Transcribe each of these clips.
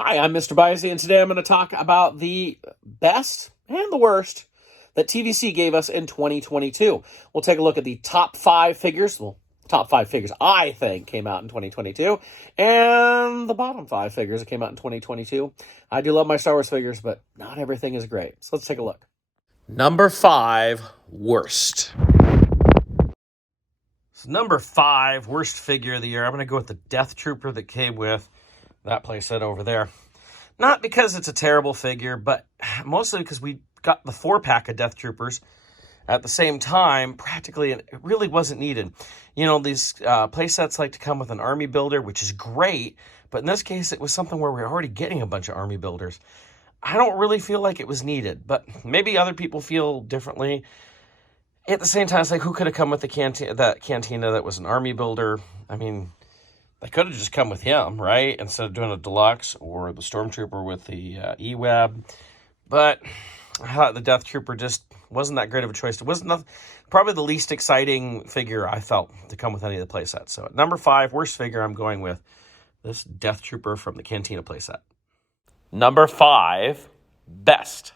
Hi, I'm MrByZ, and today I'm going to talk about the best and the worst that TVC gave us in 2022. We'll take a look at the top 5 figures, top 5 figures I think came out in 2022, and the bottom 5 figures that came out in 2022. I do love my Star Wars figures, but not everything is great. So let's take a look. Number 5, worst. So number 5, worst figure of the year. I'm going to go with the Death Trooper that came with that playset over there. Not because it's a terrible figure, but mostly because we got the 4-pack of Death Troopers at the same time, practically, and it really wasn't needed. You know, these playsets like to come with an army builder, which is great, but in this case, it was something where we were already getting a bunch of army builders. I don't really feel like it was needed, but maybe other people feel differently. At the same time, it's like, who could have come with that cantina that was an army builder? I mean, they could have just come with him, right? Instead of doing a Deluxe or the Stormtrooper with the E-Web. But I thought the Death Trooper just wasn't that great of a choice. It wasn't probably the least exciting figure I felt to come with any of the playsets. So at number 5, worst figure, I'm going with this Death Trooper from the Cantina playset. Number 5, best.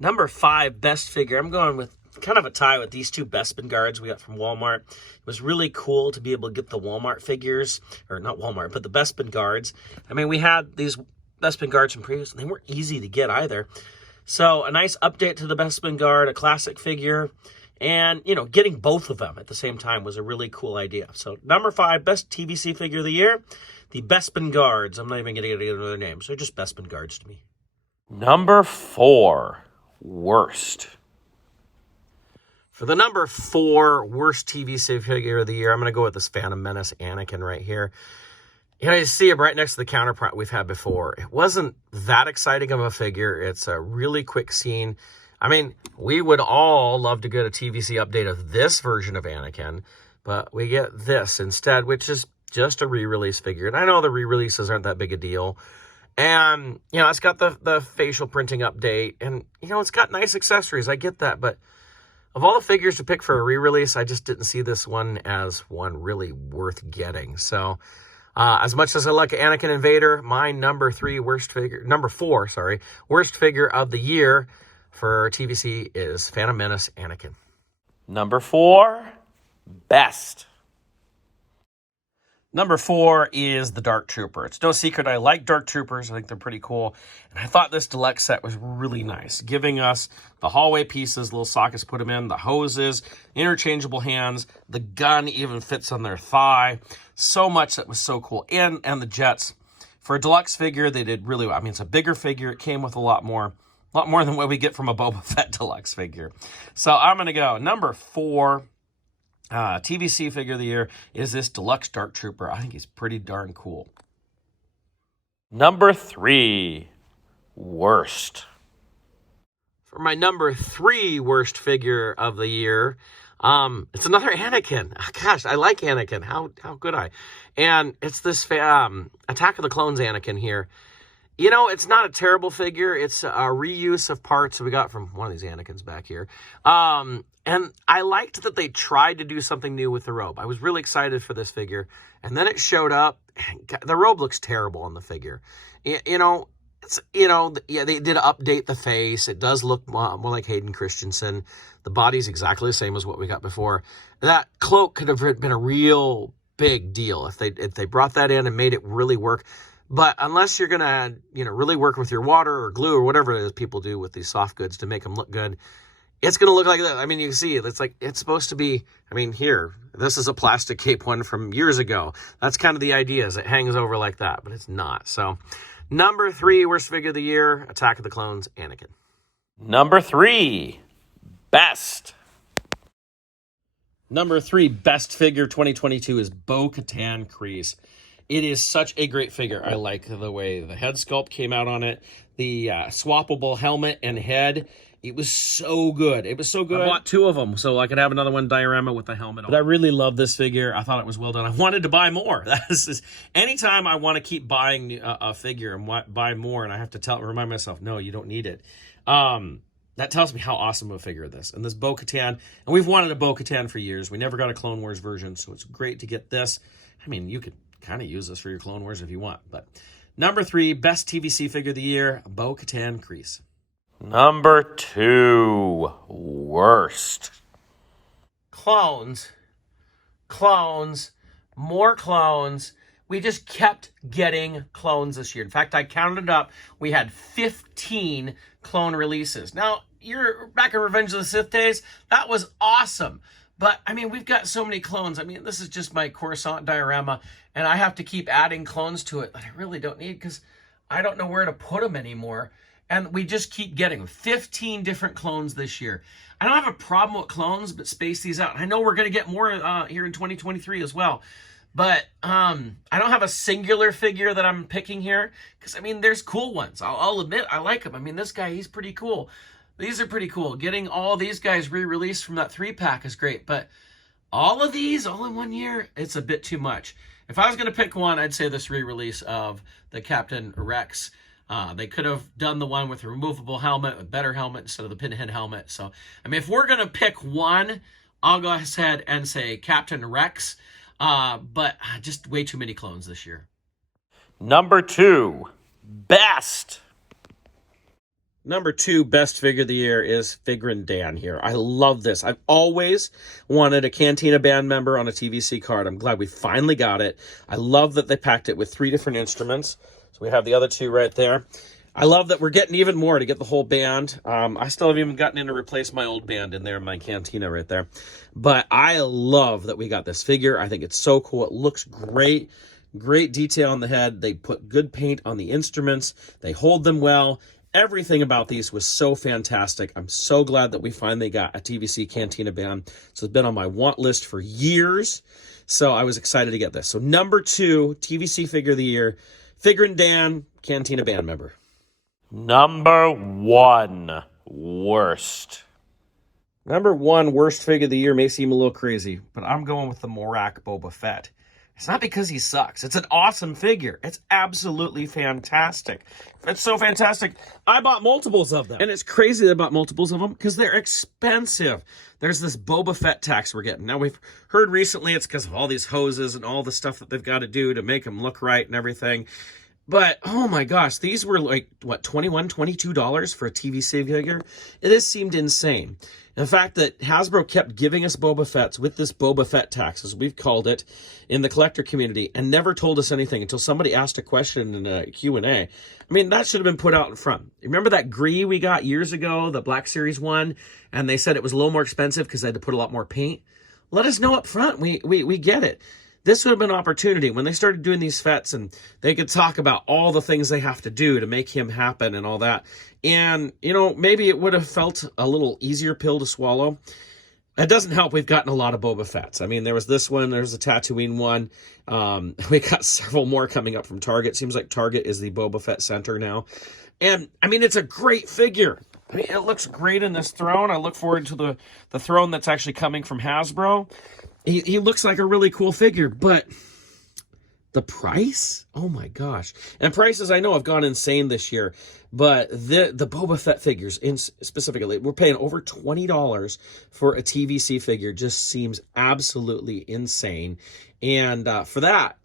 Number 5, best figure, I'm going with kind of a tie with these two Bespin guards we got from Walmart. It was really cool to be able to get the Walmart figures, or not Walmart, but the Bespin guards. I mean, we had these Bespin guards from previous, and they weren't easy to get either. So a nice update to the Bespin guard, a classic figure, and, you know, getting both of them at the same time was a really cool idea. So number 5, best TVC figure of the year, the Bespin guards. I'm not even going to get another name, so just Bespin guards to me. Number 4, worst. For the number 4 worst TVC figure of the year, I'm going to go with this Phantom Menace Anakin right here. You know, you see it right next to the counterpart we've had before. It wasn't that exciting of a figure. It's a really quick scene. I mean, we would all love to get a TVC update of this version of Anakin, but we get this instead, which is just a re-release figure. And I know the re-releases aren't that big a deal. And, you know, it's got the facial printing update. And, you know, it's got nice accessories. I get that, but of all the figures to pick for a re-release, I just didn't see this one as one really worth getting. So, as much as I like Anakin and Vader, my number 4, worst figure of the year for TVC is Phantom Menace Anakin. Number 4, best. Number 4 is the Dark Trooper. It's no secret I like Dark Troopers. I think they're pretty cool. And I thought this Deluxe set was really nice, giving us the hallway pieces, little sockets put them in, the hoses, interchangeable hands, the gun even fits on their thigh. So much that was so cool. And the jets. For a Deluxe figure, they did really well. I mean, it's a bigger figure. It came with a lot more than what we get from a Boba Fett Deluxe figure. So I'm going to go number 4. TVC figure of the year is this Deluxe Dark Trooper. I think he's pretty darn cool. Number 3, worst. For my number 3 worst figure of the year, it's another Anakin. Oh, gosh, I like Anakin. How could I? And it's this Attack of the Clones Anakin here. You know, it's not a terrible figure. It's a reuse of parts that we got from one of these Anakins back here. And I liked that they tried to do something new with the robe. I was really excited for this figure. And then it showed up. And the robe looks terrible on the figure. They did update the face. It does look more like Hayden Christensen. The body's exactly the same as what we got before. That cloak could have been a real big deal if they brought that in and made it really work. But unless you're going to, really work with your water or glue or whatever it is people do with these soft goods to make them look good, it's going to look like that. I mean, you can see it's like, it's supposed to be, here, this is a plastic cape one from years ago. That's kind of the idea, is it hangs over like that, but it's not. So, number 3, worst figure of the year, Attack of the Clones, Anakin. Number 3, best. Number 3, best figure 2022 is Bo-Katan Kryze. It is such a great figure. I like the way the head sculpt came out on it. The swappable helmet and head. It was so good. It was so good. I bought 2 of them so I could have another one diorama with the helmet on. But I really love this figure. I thought it was well done. I wanted to buy more. Anytime I want to keep buying a figure and buy more, and I have to remind myself, no, you don't need it. That tells me how awesome of a figure this. And this Bo-Katan, and we've wanted a Bo-Katan for years. We never got a Clone Wars version, so it's great to get this. I mean, you could kind of use this for your Clone Wars if you want. But number 3, best TVC figure of the year, Bo-Katan Kryze. Number 2, worst. Clones, more clones. We just kept getting clones this year. In fact, I counted up. We had 15 clone releases. Now, you're back in Revenge of the Sith days. That was awesome. But, I mean, we've got so many clones. I mean, this is just my Coruscant diorama, and I have to keep adding clones to it that I really don't need because I don't know where to put them anymore. And we just keep getting them. 15 different clones this year. I don't have a problem with clones, but space these out. I know we're going to get more here in 2023 as well. But I don't have a singular figure that I'm picking here because, I mean, there's cool ones. I'll admit I like him. I mean, this guy, he's pretty cool. These are pretty cool. Getting all these guys re-released from that 3-pack is great. But all of these, all in one year, it's a bit too much. If I was going to pick one, I'd say this re-release of the Captain Rex. They could have done the one with a removable helmet, a better helmet instead of the pinhead helmet. So, I mean, if we're going to pick one, I'll go ahead and say Captain Rex. But just way too many clones this year. Number 2, best. Number 2 best figure of the year is Figrin Dan here. I love this. I've always wanted a Cantina band member on a TVC card. I'm glad we finally got it. I love that they packed it with 3 different instruments. So we have the other 2 right there. I love that we're getting even more to get the whole band. I still haven't even gotten in to replace my old band in there, my Cantina right there. But I love that we got this figure. I think it's so cool. It looks great. Great detail on the head. They put good paint on the instruments. They hold them well. Everything about these was so fantastic. I'm so glad that we finally got a TVC Cantina band. So it's been on my want list for years. So I was excited to get this. So number 2 TVC figure of the year, Figrin Dan, Cantina band member. Number 1, worst. Number 1 worst figure of the year may seem a little crazy, but I'm going with the Morak Boba Fett. It's not because he sucks. It's an awesome figure. It's absolutely fantastic. It's so fantastic. I bought multiples of them. And it's crazy that I bought multiples of them because they're expensive. There's this Boba Fett tax we're getting. Now, we've heard recently it's because of all these hoses and all the stuff that they've got to do to make them look right and everything. But, oh my gosh, these were like, what, $21, $22 for a TVC figure? This seemed insane. The fact that Hasbro kept giving us Boba Fett's with this Boba Fett tax, as we've called it, in the collector community, and never told us anything until somebody asked a question in a Q&A. I mean, that should have been put out in front. Remember that Gree we got years ago, the Black Series one, and they said it was a little more expensive because they had to put a lot more paint? Let us know up front. We get it. This would have been an opportunity when they started doing these Fets and they could talk about all the things they have to do to make him happen and all that. And, you know, maybe it would have felt a little easier pill to swallow. It doesn't help. We've gotten a lot of Boba Fetts. I mean, there was this one. There's a Tatooine one. We got several more coming up from Target. Seems like Target is the Boba Fett center now. And, I mean, it's a great figure. I mean, it looks great in this throne. I look forward to the throne that's actually coming from Hasbro. He looks like a really cool figure, but the price? Oh my gosh. And prices I know have gone insane this year, but the Boba Fett figures specifically, we're paying over $20 for a TVC figure. Just seems absolutely insane. And for that,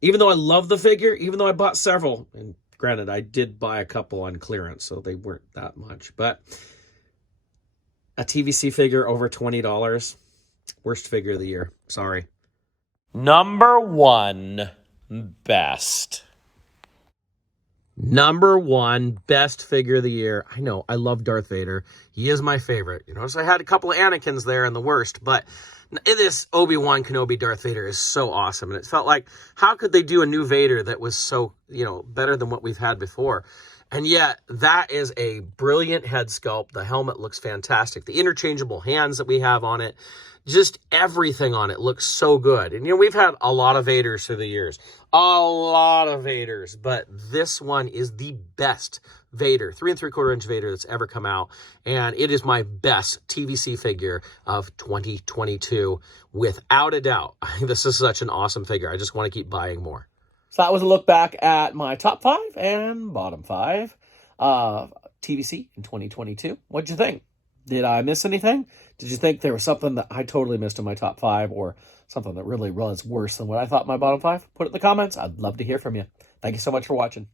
even though I love the figure, even though I bought several, and granted, I did buy a couple on clearance, so they weren't that much, but a TVC figure over $20, worst figure of the year. Sorry. Number 1 best. Number 1 best figure of the year. I know, I love Darth Vader. He is my favorite. You notice I had a couple of Anakins there in the worst, but this Obi-Wan Kenobi Darth Vader is so awesome. And it felt like, how could they do a new Vader that was so, you know, better than what we've had before? And yet, that is a brilliant head sculpt. The helmet looks fantastic. The interchangeable hands that we have on it, just everything on it looks so good. And, you know, we've had a lot of Vaders through the years. A lot of Vaders. But this one is the best Vader, 3 3/4 inch Vader that's ever come out. And it is my best TVC figure of 2022, without a doubt. I think this is such an awesome figure. I just want to keep buying more. So that was a look back at my top 5 and bottom 5 TVC in 2022. What'd you think? Did I miss anything? Did you think there was something that I totally missed in my top 5 or something that really was worse than what I thought in my bottom 5, put it in the comments. I'd love to hear from you. Thank you so much for watching.